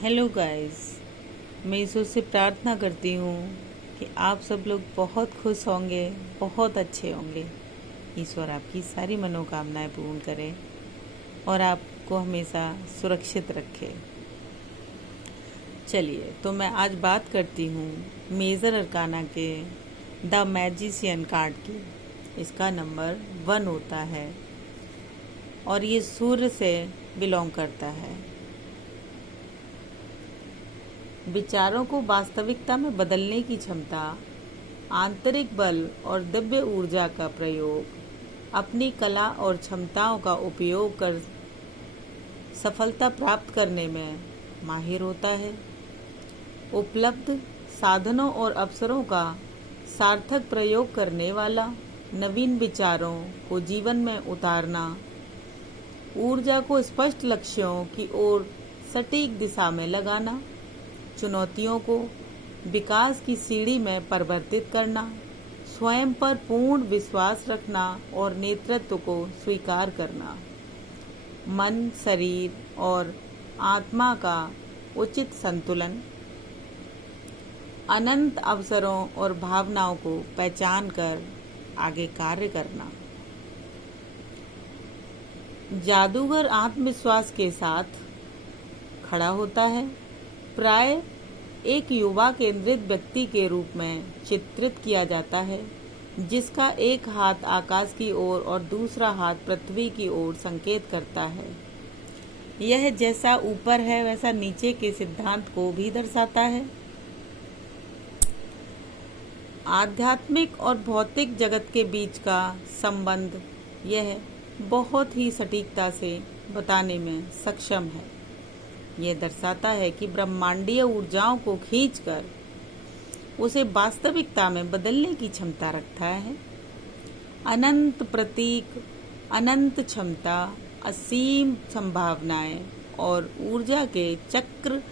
Hello guys, मैं ईश्वर से प्रार्थना करती हूँ कि आप सब लोग बहुत खुश होंगे, बहुत अच्छे होंगे। ईश्वर आपकी सारी मनोकामनाएं पूर्ण करे और आपको हमेशा सुरक्षित रखे। चलिए, तो मैं आज बात करती हूँ मेजर अरकाना के द मैजिशियन कार्ड की। इसका नंबर 1 होता है और ये सूर्य से बिलोंग करता है। विचारों को वास्तविकता में बदलने की क्षमता, आंतरिक बल और दिव्य ऊर्जा का प्रयोग, अपनी कला और क्षमताओं का उपयोग कर सफलता प्राप्त करने में माहिर होता है। उपलब्ध साधनों और अवसरों का सार्थक प्रयोग करने वाला, नवीन विचारों को जीवन में उतारना, ऊर्जा को स्पष्ट लक्ष्यों की ओर सटीक दिशा में लगाना, चुनौतियों को विकास की सीढ़ी में परिवर्तित करना, स्वयं पर पूर्ण विश्वास रखना और नेतृत्व को स्वीकार करना, मन, शरीर और आत्मा का उचित संतुलन, अनंत अवसरों और भावनाओं को पहचान कर आगे कार्य करना। जादूगर आत्मविश्वास के साथ खड़ा होता है, प्राय एक युवा केंद्रित व्यक्ति के रूप में चित्रित किया जाता है, जिसका एक हाथ आकाश की ओर और दूसरा हाथ पृथ्वी की ओर संकेत करता है। यह जैसा ऊपर है वैसा नीचे के सिद्धांत को भी दर्शाता है। आध्यात्मिक और भौतिक जगत के बीच का संबंध यह बहुत ही सटीकता से बताने में सक्षम है। यह दर्शाता है कि ब्रह्मांडीय ऊर्जाओं को खींचकर उसे वास्तविकता में बदलने की क्षमता रखता है। अनंत प्रतीक, अनंत क्षमता, असीम संभावनाएं और ऊर्जा के चक्र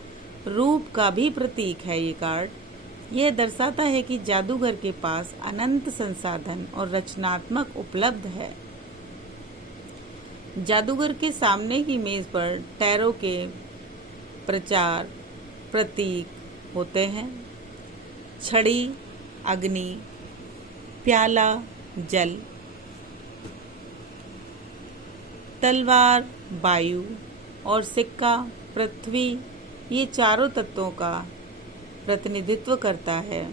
रूप का भी प्रतीक है ये कार्ड। यह दर्शाता है कि जादूगर के पास अनंत संसाधन और रचनात्मक उपलब्ध है। जादूगर के सामने की मेज पर टैरो के प्रचार प्रतीक होते हैं। छड़ी अग्नि, प्याला जल, तलवार वायु और सिक्का पृथ्वी, ये चारों तत्वों का प्रतिनिधित्व करता है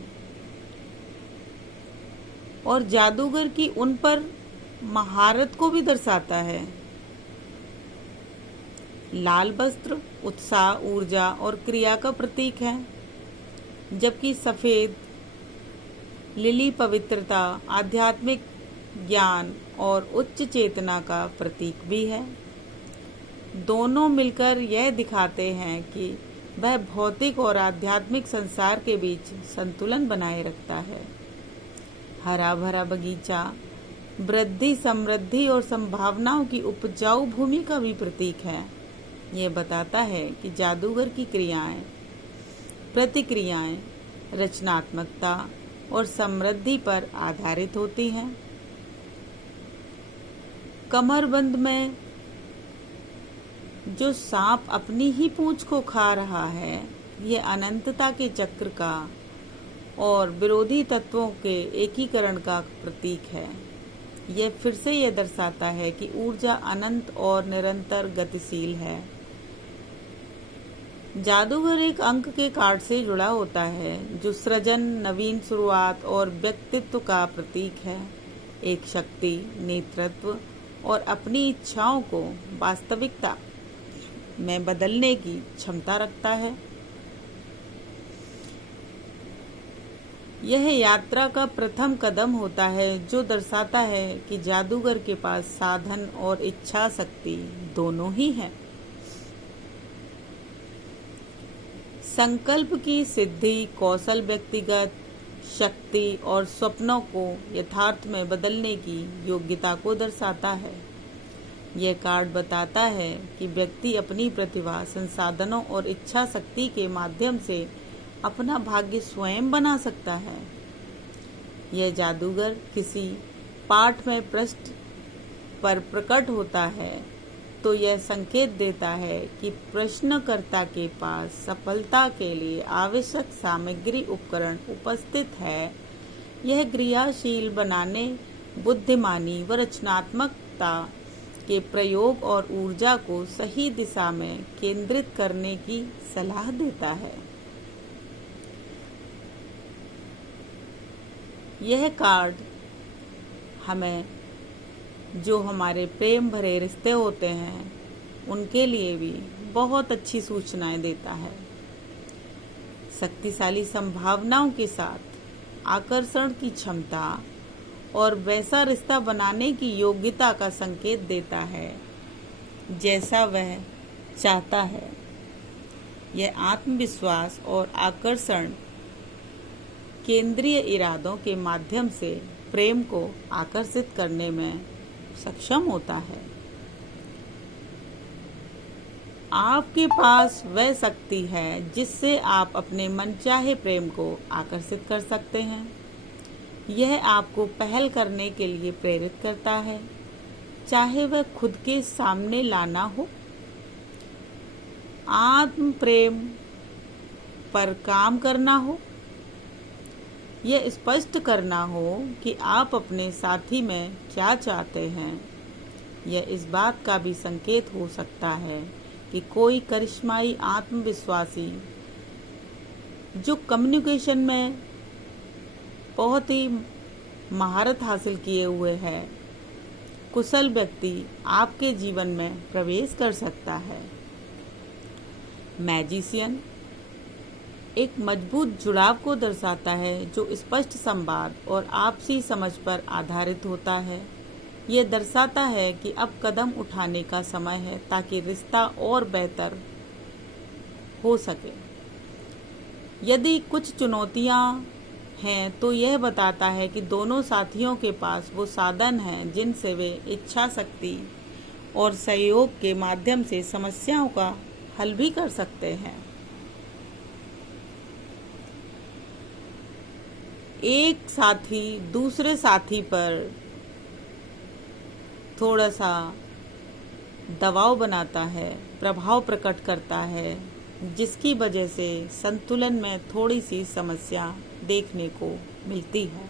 और जादूगर की उन पर महारत को भी दर्शाता है। लाल वस्त्र उत्साह, ऊर्जा और क्रिया का प्रतीक है, जबकि सफेद लिली पवित्रता, आध्यात्मिक ज्ञान और उच्च चेतना का प्रतीक भी है। दोनों मिलकर यह दिखाते हैं कि वह भौतिक और आध्यात्मिक संसार के बीच संतुलन बनाए रखता है। हरा भरा बगीचा वृद्धि, समृद्धि और संभावनाओं की उपजाऊ भूमि का भी प्रतीक है। यह बताता है कि जादूगर की क्रियाएं, प्रतिक्रियाएं रचनात्मकता और समृद्धि पर आधारित होती हैं। कमरबंद में जो सांप अपनी ही पूंछ को खा रहा है, यह अनंतता के चक्र का और विरोधी तत्वों के एकीकरण का प्रतीक है। यह फिर से यह दर्शाता है कि ऊर्जा अनंत और निरंतर गतिशील है। जादूगर एक अंक के कार्ड से जुड़ा होता है, जो सृजन, नवीन शुरुआत और व्यक्तित्व का प्रतीक है। एक शक्ति, नेतृत्व और अपनी इच्छाओं को वास्तविकता में बदलने की क्षमता रखता है। यह यात्रा का प्रथम कदम होता है, जो दर्शाता है कि जादूगर के पास साधन और इच्छा शक्ति दोनों ही है। संकल्प की सिद्धि, कौशल, व्यक्तिगत शक्ति और स्वप्नों को यथार्थ में बदलने की योग्यता को दर्शाता है। यह कार्ड बताता है कि व्यक्ति अपनी प्रतिभा, संसाधनों और इच्छा शक्ति के माध्यम से अपना भाग्य स्वयं बना सकता है। यह जादूगर किसी पाठ में पृष्ठ पर प्रकट होता है तो यह संकेत देता है कि प्रश्नकर्ता के पास सफलता के लिए आवश्यक सामग्री उपकरण उपस्थित है। यह क्रियाशील बनाने, बुद्धिमानी व रचनात्मकता के प्रयोग और ऊर्जा को सही दिशा में केंद्रित करने की सलाह देता है। यह कार्ड हमें जो हमारे प्रेम भरे रिश्ते होते हैं उनके लिए भी बहुत अच्छी सूचनाएं देता है। शक्तिशाली संभावनाओं के साथ आकर्षण की क्षमता और वैसा रिश्ता बनाने की योग्यता का संकेत देता है जैसा वह चाहता है। यह आत्मविश्वास और आकर्षण केंद्रीय इरादों के माध्यम से प्रेम को आकर्षित करने में सक्षम होता है। आपके पास वह शक्ति है जिससे आप अपने मनचाहे प्रेम को आकर्षित कर सकते हैं। यह आपको पहल करने के लिए प्रेरित करता है, चाहे वह खुद के सामने लाना हो, आत्म प्रेम पर काम करना हो, यह स्पष्ट करना हो कि आप अपने साथी में क्या चाहते हैं। यह इस बात का भी संकेत हो सकता है कि कोई करिश्माई आत्मविश्वासी जो कम्युनिकेशन में बहुत ही महारत हासिल किए हुए है, कुशल व्यक्ति आपके जीवन में प्रवेश कर सकता है। मैजिशियन एक मजबूत जुड़ाव को दर्शाता है जो स्पष्ट संवाद और आपसी समझ पर आधारित होता है। यह दर्शाता है कि अब कदम उठाने का समय है ताकि रिश्ता और बेहतर हो सके। यदि कुछ चुनौतियां हैं तो यह बताता है कि दोनों साथियों के पास वो साधन हैं जिनसे वे इच्छा शक्ति और सहयोग के माध्यम से समस्याओं का हल भी कर सकते हैं। एक साथी दूसरे साथी पर थोड़ा सा दबाव बनाता है, प्रभाव प्रकट करता है, जिसकी वजह से संतुलन में थोड़ी सी समस्या देखने को मिलती है।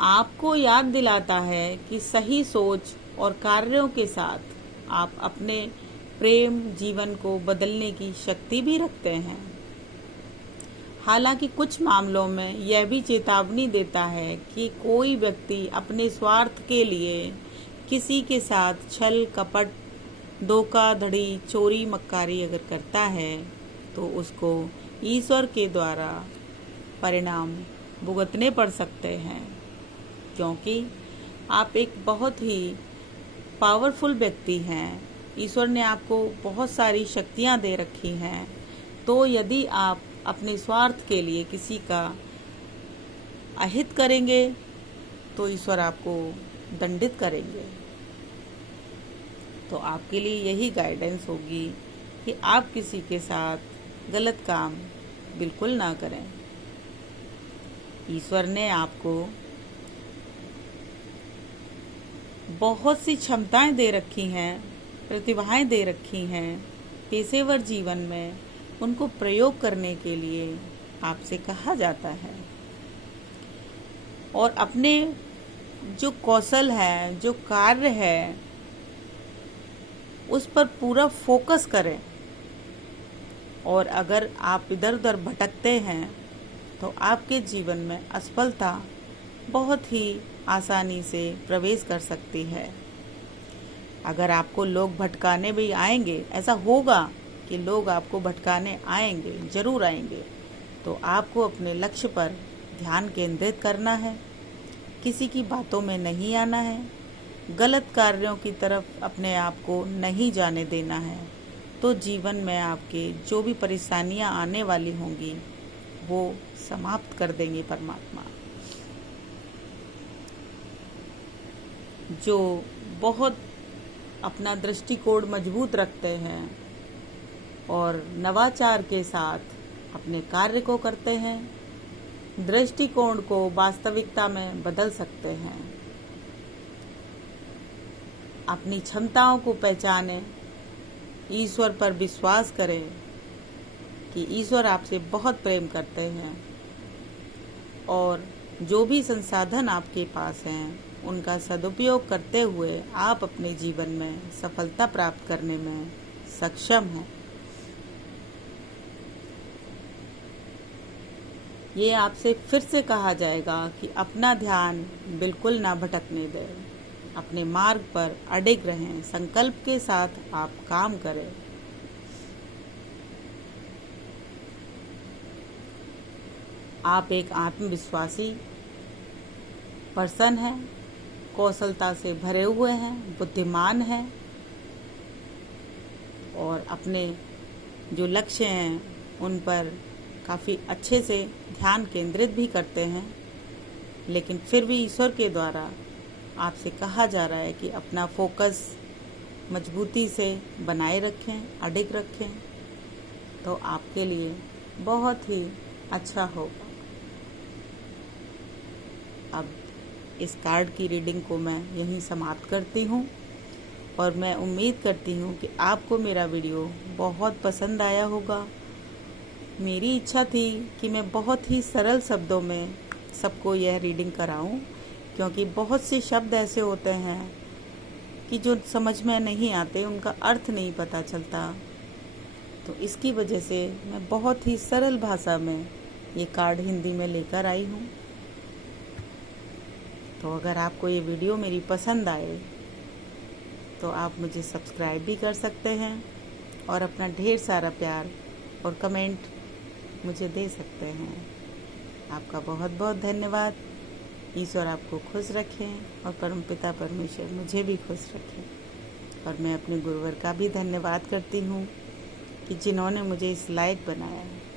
आपको याद दिलाता है कि सही सोच और कार्यों के साथ आप अपने प्रेम जीवन को बदलने की शक्ति भी रखते हैं। हालांकि कुछ मामलों में यह भी चेतावनी देता है कि कोई व्यक्ति अपने स्वार्थ के लिए किसी के साथ छल कपट, धोखाधड़ी, चोरी मक्कारी अगर करता है तो उसको ईश्वर के द्वारा परिणाम भुगतने पड़ सकते हैं, क्योंकि आप एक बहुत ही पावरफुल व्यक्ति हैं। ईश्वर ने आपको बहुत सारी शक्तियां दे रखी हैं, तो यदि आप अपने स्वार्थ के लिए किसी का अहित करेंगे तो ईश्वर आपको दंडित करेंगे। तो आपके लिए यही गाइडेंस होगी कि आप किसी के साथ गलत काम बिल्कुल ना करें। ईश्वर ने आपको बहुत सी क्षमताएं दे रखी हैं, प्रतिभाएं दे रखी हैं। पेशेवर जीवन में उनको प्रयोग करने के लिए आपसे कहा जाता है और अपने जो कौशल है, जो कार्य है, उस पर पूरा फोकस करें। और अगर आप इधर उधर भटकते हैं तो आपके जीवन में असफलता बहुत ही आसानी से प्रवेश कर सकती है। अगर आपको लोग भटकाने भी आएंगे, ऐसा होगा कि लोग आपको भटकाने आएंगे, जरूर आएंगे, तो आपको अपने लक्ष्य पर ध्यान केंद्रित करना है, किसी की बातों में नहीं आना है, गलत कार्यों की तरफ अपने आप को नहीं जाने देना है। तो जीवन में आपके जो भी परेशानियां आने वाली होंगी वो समाप्त कर देंगे परमात्मा। जो बहुत अपना दृष्टिकोण मजबूत रखते हैं और नवाचार के साथ अपने कार्य को करते हैं, दृष्टिकोण को वास्तविकता में बदल सकते हैं। अपनी क्षमताओं को पहचानें, ईश्वर पर विश्वास करें कि ईश्वर आपसे बहुत प्रेम करते हैं और जो भी संसाधन आपके पास हैं उनका सदुपयोग करते हुए आप अपने जीवन में सफलता प्राप्त करने में सक्षम हैं। ये आपसे फिर से कहा जाएगा कि अपना ध्यान बिल्कुल ना भटकने दें, अपने मार्ग पर अडिग रहें, संकल्प के साथ आप काम करें। आप एक आत्मविश्वासी पर्सन हैं, कौशलता से भरे हुए हैं, बुद्धिमान हैं और अपने जो लक्ष्य हैं उन पर काफ़ी अच्छे से ध्यान केंद्रित भी करते हैं। लेकिन फिर भी ईश्वर के द्वारा आपसे कहा जा रहा है कि अपना फोकस मजबूती से बनाए रखें, अडिग रखें, तो आपके लिए बहुत ही अच्छा होगा। अब इस कार्ड की रीडिंग को मैं यहीं समाप्त करती हूँ और मैं उम्मीद करती हूँ कि आपको मेरा वीडियो बहुत पसंद आया होगा। मेरी इच्छा थी कि मैं बहुत ही सरल शब्दों में सबको यह रीडिंग कराऊं, क्योंकि बहुत से शब्द ऐसे होते हैं कि जो समझ में नहीं आते, उनका अर्थ नहीं पता चलता। तो इसकी वजह से मैं बहुत ही सरल भाषा में ये कार्ड हिंदी में लेकर आई हूँ। तो अगर आपको ये वीडियो मेरी पसंद आए तो आप मुझे सब्सक्राइब भी कर सकते हैं और अपना ढेर सारा प्यार और कमेंट मुझे दे सकते हैं। आपका बहुत बहुत धन्यवाद। ईश्वर आपको खुश रखें और परमपिता परमेश्वर मुझे भी खुश रखें। और मैं अपने गुरुवर का भी धन्यवाद करती हूँ कि जिन्होंने मुझे इस लायक बनाया है।